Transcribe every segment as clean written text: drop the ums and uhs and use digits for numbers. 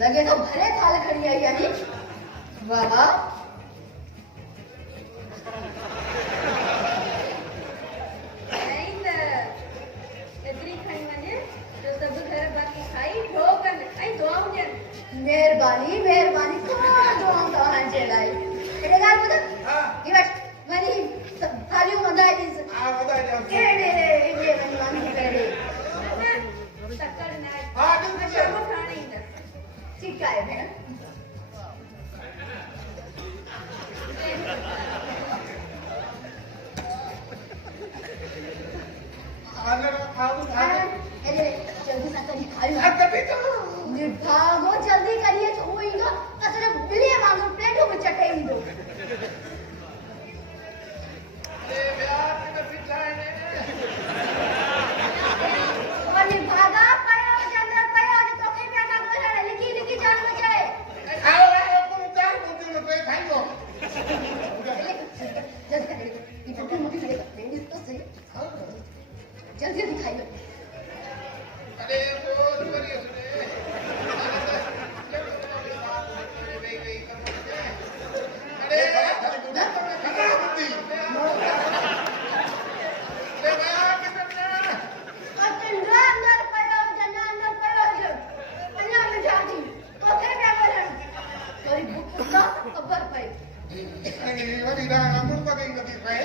लगे तो भले थाल खड़ी आई यानी वाह वाह मेहरबानी मेहरबानी कौन दुआओं का हांचे लाई एडे गाल बोल हां ये बस मनी थाली मंगाई दिस हां बताई दे केड़े ये मेहरबानी करे टक्कर ना हां तुम शर्म खानी ना ठीक है बेटा आने खाओ भागो अरे जल्दी से करी खाई हां तभी तो भागो जल्दी करिए तो होइगा असरे बिलिए मांगो प्लेटों में चटेई दो ए यार किधर पिटाए ने और ये भागा कयो जंगल कयो तो के पे का बोला लिखी लिखी जान बचाए आओ आओ तुम चार बोतल में पे खाइलो जल्दी करिए ये तो मुझे लगेगा प्लेट तो सही जल्दी दिखाइए अरे वो करिए सुने अरे खतरा बुद्धि ले भैया कितना अंदर पयो जना अंदर पयो जो अन्ना में जाती तो के क्या बोलन सॉरी बुक्का खबर पाई अरे वही ना हम तो कहीं नहीं पे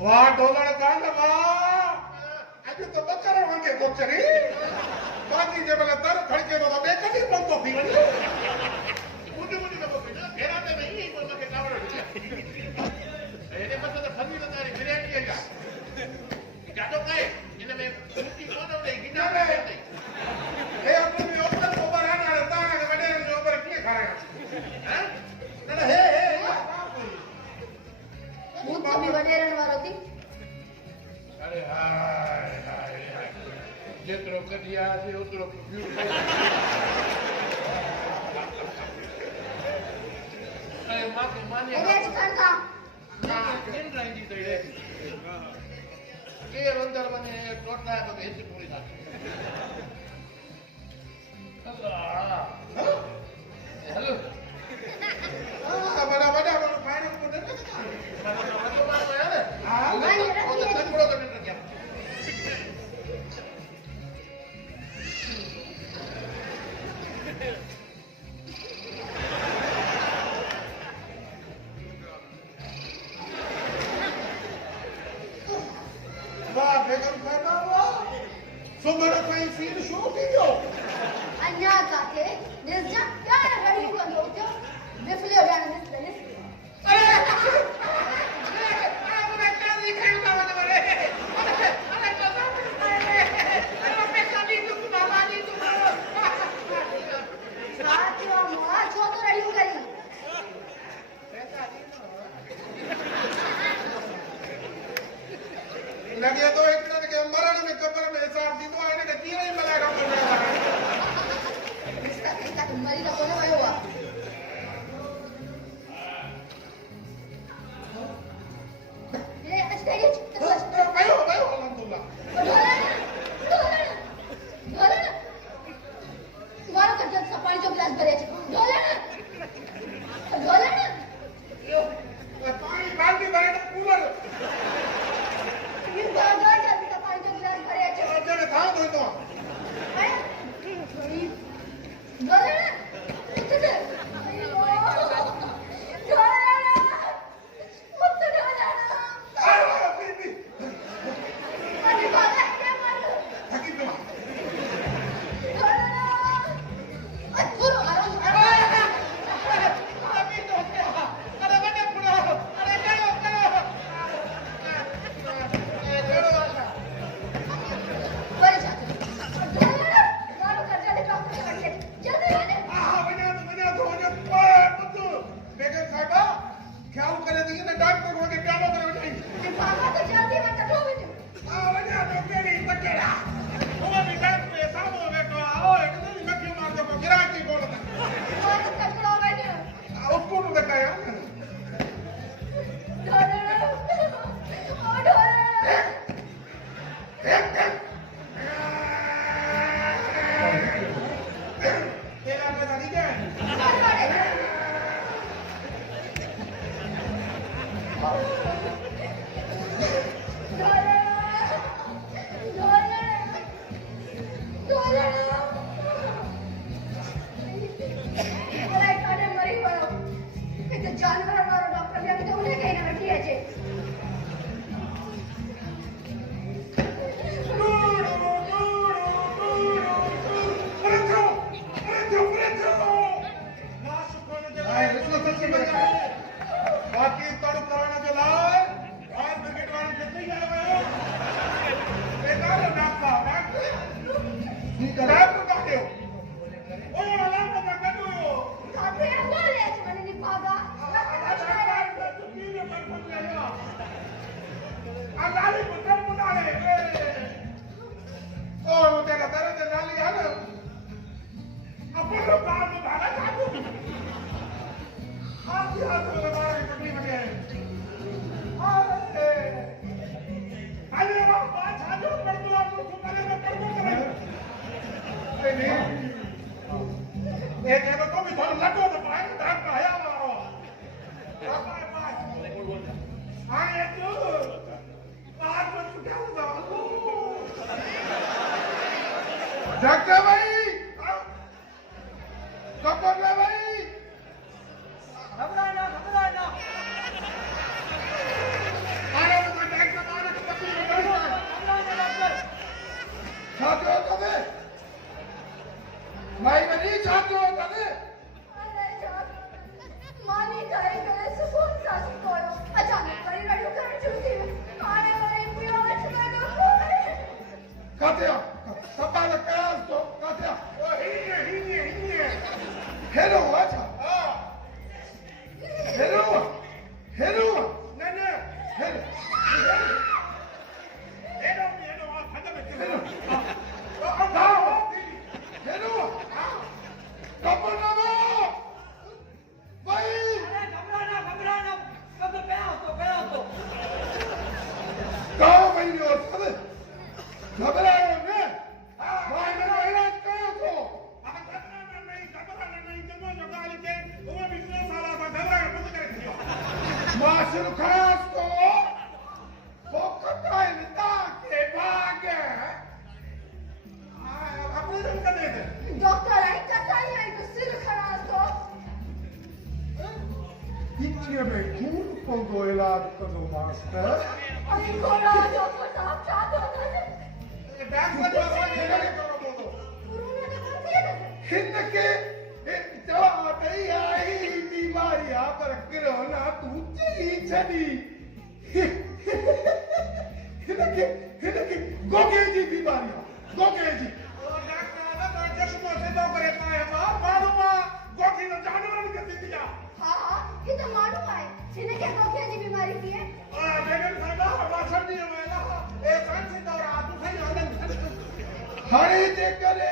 वाह डॉलर का ना वाह अभी तो बच्चा रहोगे गोचरी बाकी जब लगा तर खड़के तो बेकती बंद तो थी वनी मुझे ना बोले ना घेरा में नहीं बोल के कावड़ एने मतलब फनी तो तारी बिरयानी है क्या तो काय इनमें मुट्ठी कौन है गिना है ए अपन में ऊपर ऊपर आना रहता है बड़े के ऊपर क्या खा रहे हैं ना हे भूत को भी वडेरण वारो थी अरे हाय हाय जेतरो कटिया से उतरो अरे मां के माने अरे चिकन का ना किन रही तो ये के अंदर बने टोटा है तो ऐसे पूरी था हेलो बड़ा बड़ा फाइनल को देख Somebody playing for the show, video. अन्या काके निस्जा क्या रड़ी को दोतो बिफले उड़ान निस अरे मैं क्या दिखाऊंगा वाले अरे लगे तो एक के मरण में कब्र में हिसाब दी तो आने के कीअं ई मलाए रखो इसका मरी का कोन वयो आ ये अस्तेरी वयो अल्हम्दुलिल्लाह ढोला तुम्हारा कजन सा पानी जो गिलास भरे छे ढोला यो पानी बाल्टी भरे तो कूलर ये बागा जल्दी का पानी जो गिलास भरे छे जने था तो हैं ढोला किथे डॉक्टर भाई कपड़ ले भाई घबराना आने में डॉक्टर आने के पति डॉक्टर छात्र तबे भाई बनी छात्र तबे मानी जाए करे सुकून सा कोयो अचानक करी रड़ियो कर चुकी आने वाले पियो छुड़ा दो कातिया सबाल काल तो कातिया ओ हिने हेलो अच्छा हेलो नहीं हेलो खाता में हेलो हेलो कपड़ ना भाई अरे घबराना कब पे आओ तो कहो भाई ने और सब घबराओ ने भाई मेरा इलाज करो तो घबराना नहीं जब जो गाली के वो बिजनेस वाला था घबरा के कुछ करे दियो माशर खरास को फोकट है निता के भागे अपने दिन का दे दे डॉक्टर आई कसाई आई तो सिर खराब तो इच्छे में झूठ को इलाज करो मास्टर अरे कोला डॉक्टर साहब चाहते होते डॉक्टर जो है करो बोलो कोरोना ने कर दिया हिंद के जवाब नहीं आई बीमारी पर कोरोना तू चली छड़ी हिंद के गोगे जी बीमारी गोगे जी डॉक्टर ना चश्मो से तो करे पाए मालूम गोगी तो जानवर के दिया हाँ ये तो मालूम है छिने के कोखे जी बीमारी थी है बेगम साहिबा वासन नहीं हुएगा ए कान से दौरा तू सही आनंद हरे जे करे